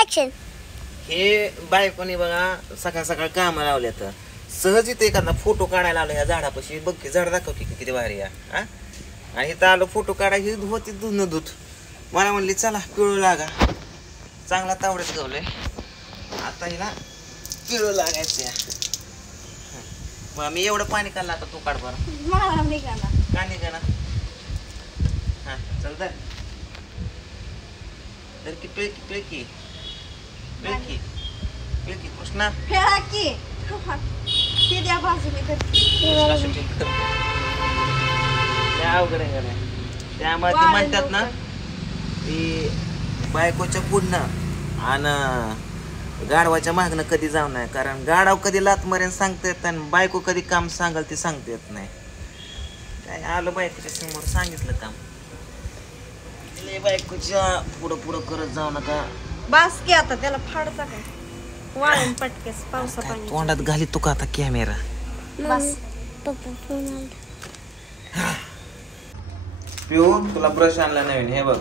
Action. हे बायकोनी बघा सकाळ सकाळ काम लावले तर सहज इथे एखादा फोटो काढायला आलो ह्या झाडापाशी. बघ की झाड दाखव की किती भारी आहे. आणि इथं आलो फोटो काढायची होती धुणं दूध. मला म्हणली चला पिळू लागा. चांगला तावडीत गवलंय आता हिला पिळू लागायचं. मग मी एवढं पाणी काढलं आता तू काढ बरं. का निघा. हा चल तर की पिळकी कृष्णा अवघड आहे. त्यामुळे ती म्हणतात ना की बायकोच्या पुढनं आणि गाढवाच्या मागणं कधी जाऊ नये. कारण गाढव कधी लात मरेन सांगता येत आणि बायको कधी काम सांगाल ते सांगता येत नाही. काय आलं बायकोच्या समोर सांगितलं काम बायकोच्या पुढं करत जाऊ नका. बास की आता त्याला फाडता काय वाळून पटकेस पावसा पाणी तोंडात घाली तू का आता कॅमेरा. बस पिऊ तुला ब्रश आणला नवीन. हे बघ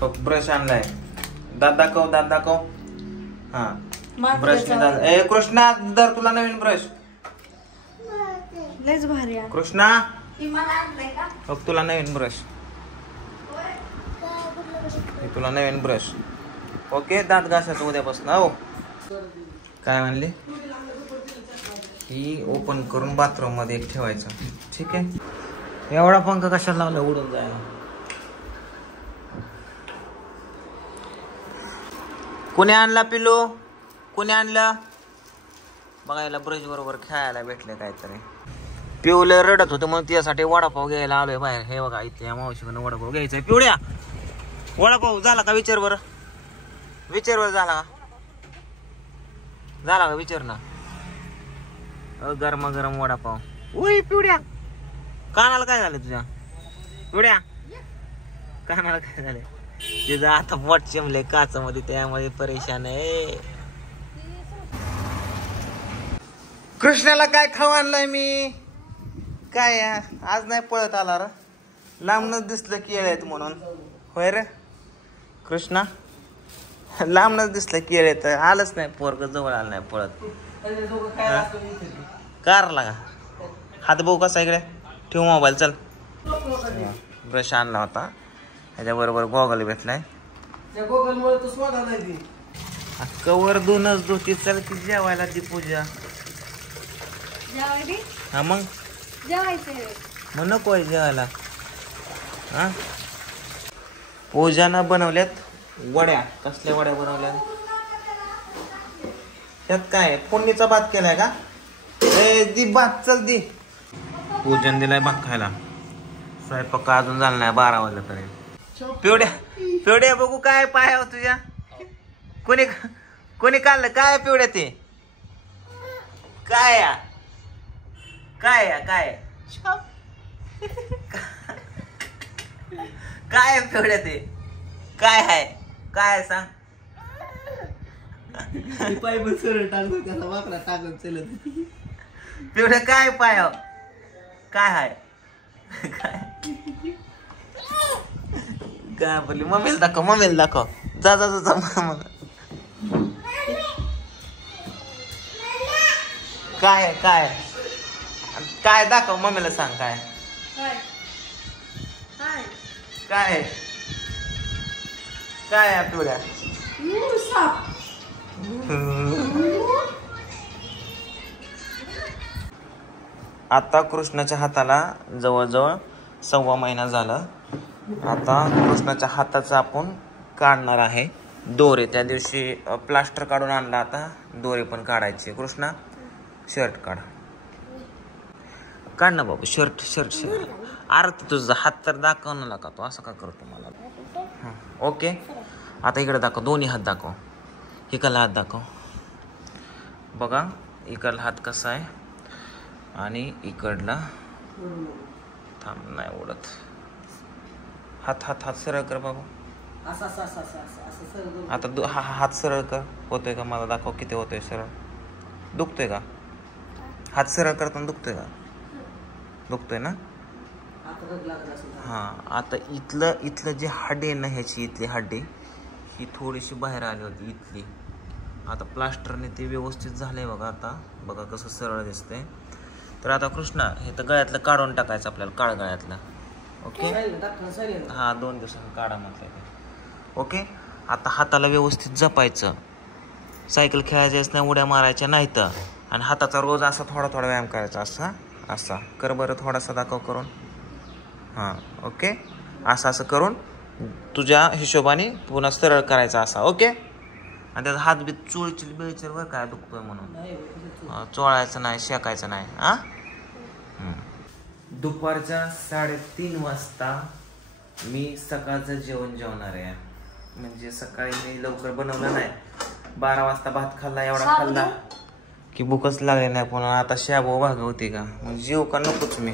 फक्त ब्रश आणलाय. दात दाखव. हा ब्रश ए कृष्णा दर तुला नवीन ब्रश. लयच भारी आहे कृष्णा फक्त तुला नवीन ब्रश. तुला नवीन ब्रश. ओके दात घासायचं उद्यापासून. हो काय म्हणले ही ओपन करून बाथरूम मध्ये एक ठेवायचं. ठीक आहे. एवढा पंखा कशाला लावला उडून जायला. कोणी आणला पिलो कोणी आणलं बघायला. ब्रश बरोबर खेळायला भेटले काहीतरी. पिवलं रडत होतं म्हणून त्यासाठी वडापाव घ्यायला आलोय बाहेर. हे बघा इथे मावशीकडनं वडापाव घ्यायचा. पिवड्या वडापाव झाला का विचार बरं. झाला का विचार ना. गरम वडापाव. उई पिवड्या कानाला काय झालं तुझ्या. पिवड्या कानाला काय झालं. तिचं आता पोट चिमले काचामध्ये त्यामध्ये परेशान आहे. कृष्णाला काय खाऊ आणलंय मी. काय आज नाही पळत आला र. लांबनच दिसलं केळ आहेत म्हणून. होय रे कृष्णा लांबनच दिसलं केळ येत आलंच नाही. पोरग जवळ आलं नाही पळत. कारला का हात भाऊ कसा इकडे ठेव मोबाईल. चल ब्रश आणला होता त्याच्याबरोबर गॉगल भेटलाय. कवर दोनच धोती. चल ती जेवायला ती पूजा. हा मग नको आहे जेवायला. हा पूजानं बनवल्यात वड्या. कसल्या वड्या बनवल्या त्यात काय फोडणीचा भात केलाय का. दी भात चल दी. पूजन दिलाय भात खायला. स्वयंपाक अजून झाला नाही 12 वाजल्यापर्यंत. पिवड्या बघू काय पाय तुझ्या. कोणी काढलं काय पिवड्या ते. काय काय पिवड्या ते काय आहे. काय सांग. पाय पण सरळ टाकतो त्याला वाकडा टाकून चलत. पिवड्या काय पाय काय आहे. काय बोलली मम्मीला दाखव. जा काय दाखव मम्मीला सांग. काय आहे पिवड्या. आता कृष्णाच्या हाताला जवळजवळ 1.25 महिना झाला. आता कृष्णाच्या हाताचा आपण काढणार आहे दोरे. त्या दिवशी प्लास्टर काढून आणला. आता दोरे पण काढायचे. कृष्णा शर्ट काढ ना बाबू. शर्ट. अरे तुझा हात तर दाखव ना का. तू असं का करतो मला. ओके आता इकडे दाखव. दोन्ही हात दाखव. इकडला हात दाखव. बघा इकडला हात कसा आहे आणि इकडला. थांब नाही उडत. हात सरळ कर बाबू. आता हात सरळ कर. होतोय का मला दाखव किती होतोय सरळ. दुखतोय का हात सरळ करताना. दुखतोय ना. हा आता इथलं जे हाडे आहे ना ह्याची इथली हाडे ही थोडीशी बाहेर आली होती इथली. आता प्लास्टरने ते व्यवस्थित झालंय बघा. आता बघा कसं सरळ दिसतंय. तर आता कृष्णा हे तर गळ्यातलं काढून टाकायचं आपल्याला, काळ गळ्यातलं. ओके हा 2 दिवसांनी काढा म्हटलं ते. ओके आता हाताला व्यवस्थित जपायचं. सायकल खेळायचं नाही, उड्या मारायच्या नाही तर. आणि हाताचा रोज असा थोडा थोडा व्यायाम करायचा. असा असा कर बरं, थोडासा दाखव करून. हां ओके असं असं करून तुझ्या हिशोबाने पुन्हा सरळ करायचा असा. ओके आणि त्याचा हात बीत चोळचिल बिळचिल वर काय दुखतोय म्हणून चोळायचं नाही, शेकायचं नाही. हा दुपारच्या 3:30 वाजता मी सकाळचं जेवण जेवणार आहे. म्हणजे सकाळी मी लवकर बनवलं नाही. 12 वाजता भात खाल्ला, एवढा खाल्ला की भूकच लागली नाही. पुन्हा आता शाबू भागवते का मग जेव का नकोच मी.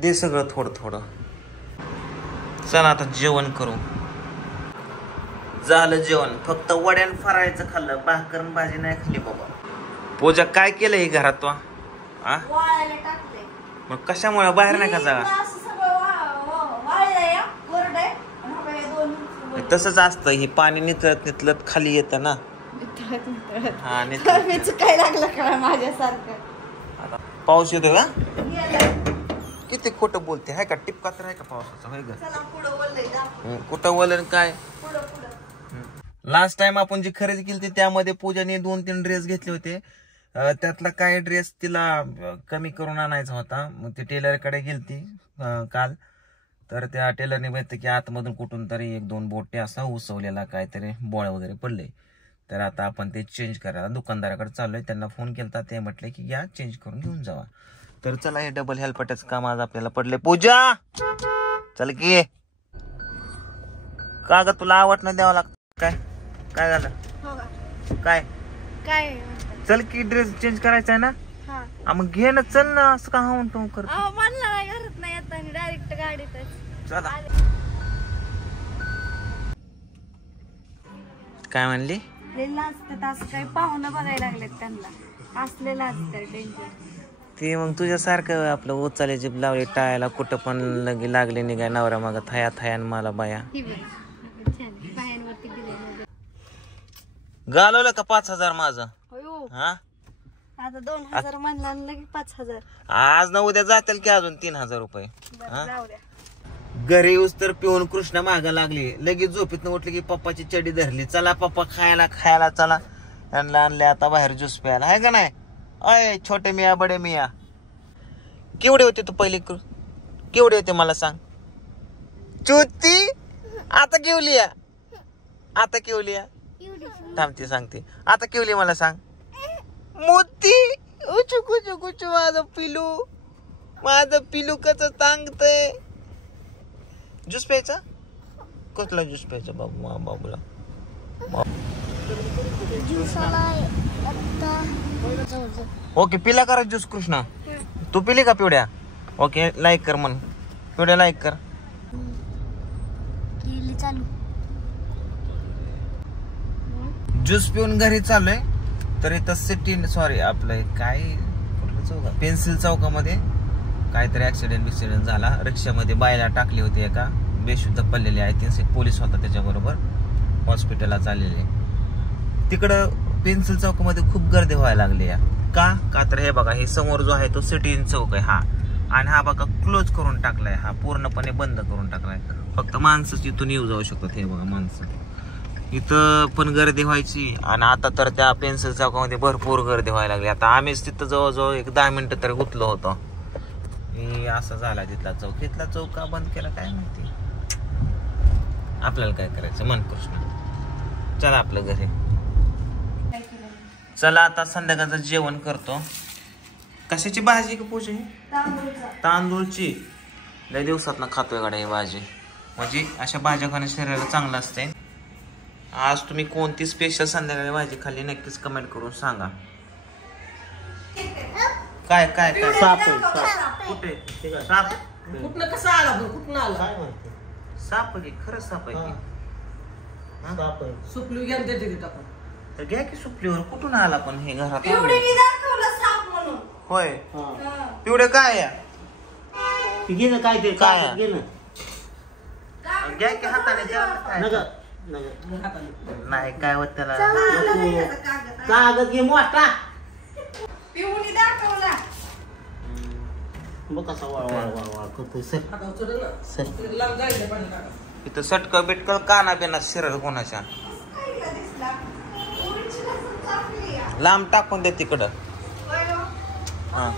दे सगळं थोडं थोडं. चला आता जेवण करू. झालं जेवण, फक्त वड्यान फरायचं खाल्लं, भाकर भाजी नाही खाल्ली बाबा. पूजा काय केलं हे घरात तू? मग कशामुळे बाहेर नाही का जागा? तसंच असतं, हे पाणी नितळत नितळत खाली येतं ना. हा काय लागलं का माझ्यासारखं? आता पाऊस येतोय का? किती खोटं बोलते. आहे का टिपका तर आहे का पावसाचा? होय ग कुठं वलन काय. लास्ट टाइम आपण जी खरेदी केली त्यामध्ये पूजाने 2-3 ड्रेस घेतले होते. त्यातला काही ड्रेस तिला कमी करून आणायचा होता. मग ती टेलरकडे गेलती काल. तर त्या टेलरने बघितलं की आतमधून कुठून तरी 1-2 बोटे असा उसवलेला काहीतरी बोळ वगैरे पडले. तर आता आपण ते चेंज करायला दुकानदाराकडे चाललोय. त्यांना फोन केला, ते म्हटले की या चेंज करून घेऊन जावा. तर चला हे डबल हेल्पटेच काम आज आपल्याला पडले. पूजा चल की. का ग तुला आवड नाही द्यावं लागतं काय? काय झालं काय? काय चल की ड्रेस चेंज करायचा आहे ना. मग घे ना, चल ना. असं का हा म्हणतो करतो? म्हणलं नाही घरात नाही येत आणि डायरेक्ट गाडीतच. चला. काय म्हणली? लाजतात असं काही पाहुणं बघायला लागलेत त्यांना. असले लाजतात डेंजर. ते मग तुझ्यासारखं आपलं उचाले जीप लावली टाळायला, कुठं पण लागले निघाय नवरा माग थया थयान मला बाया. घालवलं का 5,000 माझं? हा आता 2,000 म्हणला लगे 5,000. आज ना उद्या जातील की अजून 3,000 रुपये. घरी येऊस तर पिऊन कृष्णा माग लागली. लगेच झोपेत उठली की पप्पाची चडी धरली. चला पप्पा खायला चला. यांना आणले आता बाहेर ज्यूस प्यायला. आहे का नाही? अय छोटे मिया बडे मिया, केवढे होते तू पहिले? केवढे होते मला सांग. चुती आता केवली थांबते सांगते. आता केवली मला सांग. मोती उचुकू चुकूचू माझं पिलू कसं सांगतय. ज्यूस प्यायचा? कसला ज्यूस प्यायचा बाबूला? ओके पिला करा ज्यूस कृष्णा. तू पिली का पिवड्या? ओके लाईक कर म्हण. पिवड्या लाईक कर. ज्यूस पिऊन घरी चाललोय. तर इथं सॉरी आपलं काय कुठलं चौक, पेन्सिल चौकामध्ये काहीतरी ऍक्सिडेंट झाला. रिक्षामध्ये बायला टाकली होती एका, बेशुद्ध पडलेली आहे. 3 पोलीस होता त्याच्याबरोबर, हॉस्पिटलला चाललेले. तिकडं पेन्सिल चौकामध्ये खूप गर्दी व्हायला लागली का तर हे बघा, हे समोर जो आहे तो सिटी चौक आहे हा. आणि हा बघा क्लोज करून टाकलाय, हा पूर्णपणे बंद करून टाकलाय. फक्त माणसंच इथून येऊ जाऊ शकतात. हे बघा माणसं. इथं पण गर्दी व्हायची आणि आता तर त्या पेन्सिल चौकामध्ये भरपूर गर्दी व्हायला लागली. आता आम्हीच तिथं जवळजवळ 10 मिनिटं तरी गुंतलो होतो. हे असं झाला तिथला चौक. इथला चौक का बंद केला काय माहिती. आपल्याला काय करायचं मन कृष्ण. चला आपलं घरी. चला आता संध्याकाळचं जेवण करतो. कशाची भाजी का पूजा? तांदूळची. लय दिवसात ना खातोय गाड्या ही भाजी. म्हणजे अशा भाज्या खाणं शरीराला चांगलं असते. आज तुम्ही कोणती स्पेशल संध्याकाळी भाजी खाल्ली नक्कीच कमेंट करून सांगा. काय काय काय? साप कुठे? साप कुठनं कसं आला? कुठनं आला? साप आहे, खरं साप आहे. सुपली घ्या देते टाकून. तर घ्या की सुपलीवर. कुठून आला पण हे घरात? होय पिवडे काय घे ना काय ते काय? घे ना. घ्या की हाताने जेवण काय? नाही काय होत त्याला. कागद घे मोठा पिऊनी दाखवला. बघ कसा वळ वळ वळ वळ करतोय सर सर इथं सटक बिटक काना बिना शिरल कोणाच्या लांब टाकून दे तिकडं. हा